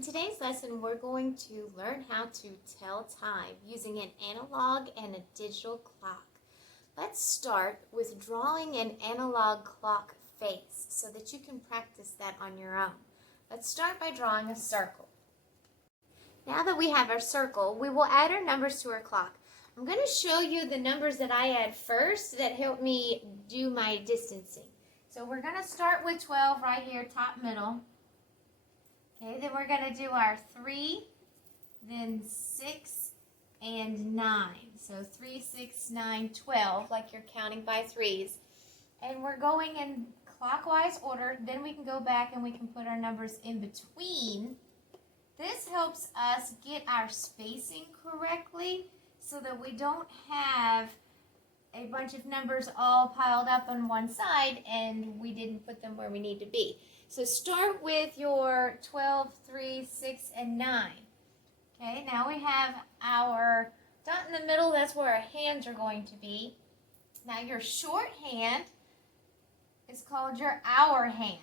In today's lesson, we're going to learn how to tell time using an analog and a digital clock. Let's start with drawing an analog clock face so that you can practice that on your own. Let's start by drawing a circle. Now that we have our circle, we will add our numbers to our clock. I'm going to show you the numbers that I add first that help me do my distancing. So we're going to start with 12 right here, top middle. Okay, then we're going to do our 3, then 6, and 9. So 3, 6, 9, 12, like you're counting by threes. And we're going in clockwise order. Then we can go back and we can put our numbers in between. This helps us get our spacing correctly so that we don't have a bunch of numbers all piled up on one side and we didn't put them where we need to be. So start with your 12, 3, 6, and 9. Okay, now we have our dot in the middle. That's where our hands are going to be. Now your shorthand is called your hour hand.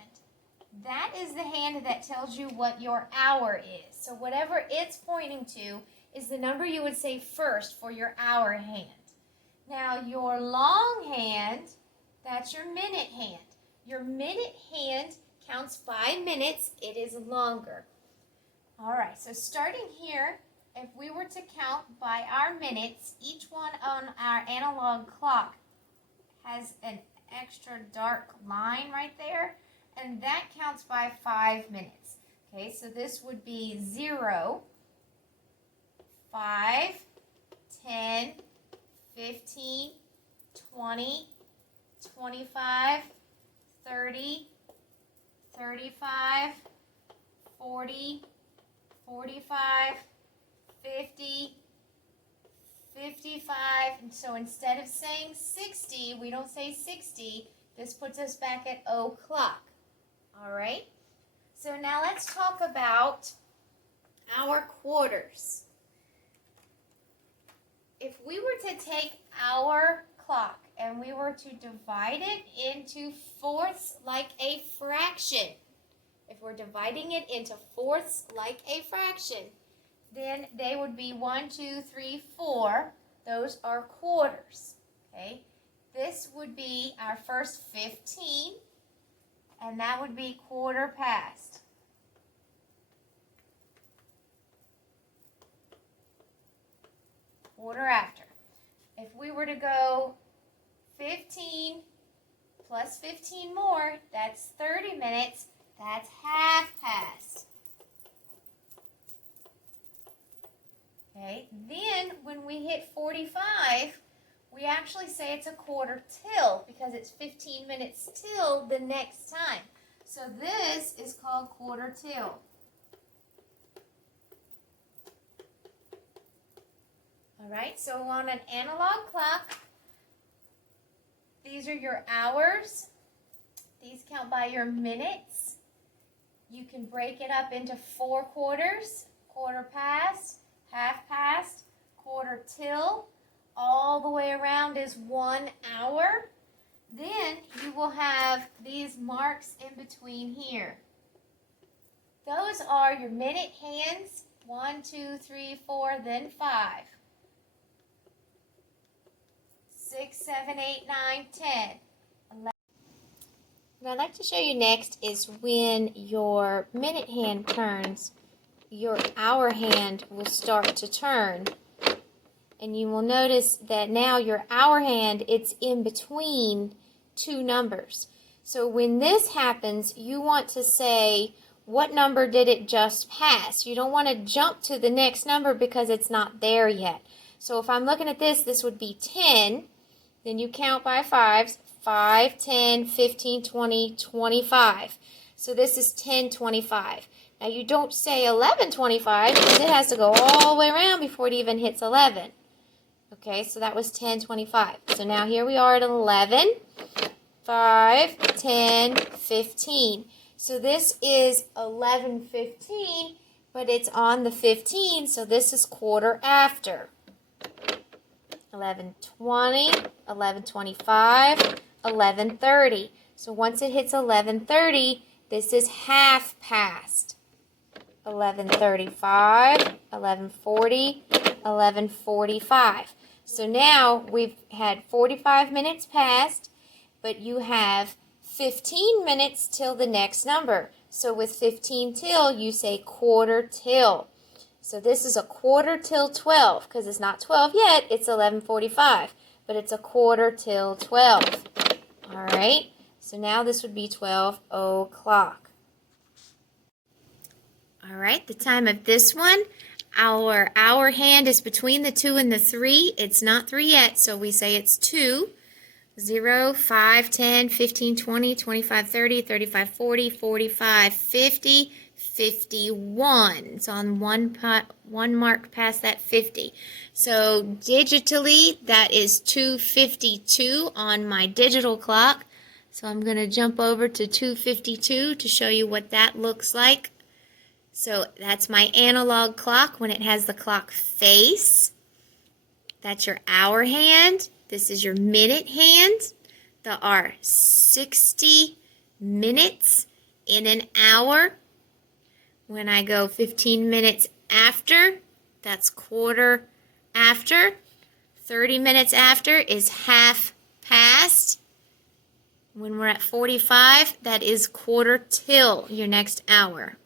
That is the hand that tells you what your hour is. So whatever it's pointing to is the number you would say first for your hour hand. Now your long hand, that's your minute hand. Your minute hand counts 5 minutes. It is longer. All right, so starting here, if we were to count by our minutes, each one on our analog clock has an extra dark line right there, and that counts by 5 minutes. Okay, so this would be 0, 5, 10, 15, 20, 25, 30, 35, 40, 45, 50, 55, and so instead of saying 60, we don't say 60. This puts us back at o'clock. All right? So now let's talk about our quarters. If we were to take our clock and we were to divide it into fourths like a fraction, if we're dividing it into fourths like a fraction, then they would be 1, 2, 3, 4. Those are quarters. Okay? This would be our first 15, and that would be quarter past. Quarter after. If we were to go 15 plus 15 more, that's 30 minutes. That's half past. Okay, then when we hit 45, we actually say it's a quarter till because it's 15 minutes till the next time. So this is called quarter till. All right, so on an analog clock, these are your hours. These count by your minutes. You can break it up into 4 quarters, quarter past, half past, quarter till. All the way around is 1 hour. Then you will have these marks in between here. Those are your minute hands, 1, 2, 3, 4, then 5. 6, 7, 8, 9, 10, 11. What I'd like to show you next is when your minute hand turns, your hour hand will start to turn. And you will notice that now your hour hand, it's in between 2 numbers. So when this happens, you want to say, what number did it just pass? You don't want to jump to the next number because it's not there yet. So if I'm looking at this, this would be 10. Then you count by fives, 5, 10, 15, 20, 25. So this is 10:25. Now you don't say 11:25 because it has to go all the way around before it even hits 11. Okay, so that was 10:25. So now here we are at 11, 5, 10, 15. So this is 11:15, but it's on the 15, so this is quarter after. 11:20, 11:25, 11:30. So once it hits 11:30, this is half past. 11:35, 11:40, 11:45. So now we've had 45 minutes passed, but you have 15 minutes till the next number. So with 15 till, you say quarter till. So this is a quarter till 12, because it's not 12 yet, it's 11:45, but it's a quarter till 12. All right, so now this would be 12 o'clock. All right, the time of this one, our hour hand is between the 2 and the 3. It's not 3 yet, so we say it's 2. 0, 5, 10, 15, 20, 25, 30, 35, 40, 45, 50, 51. It's on one mark past that 50. So digitally, that is 2:52 on my digital clock. So I'm going to jump over to 2:52 to show you what that looks like. So that's my analog clock when it has the clock face. That's your hour hand. This is your minute hand. There are 60 minutes in an hour. When I go 15 minutes after, that's quarter after. 30 minutes after is half past. When we're at 45, that is quarter till your next hour.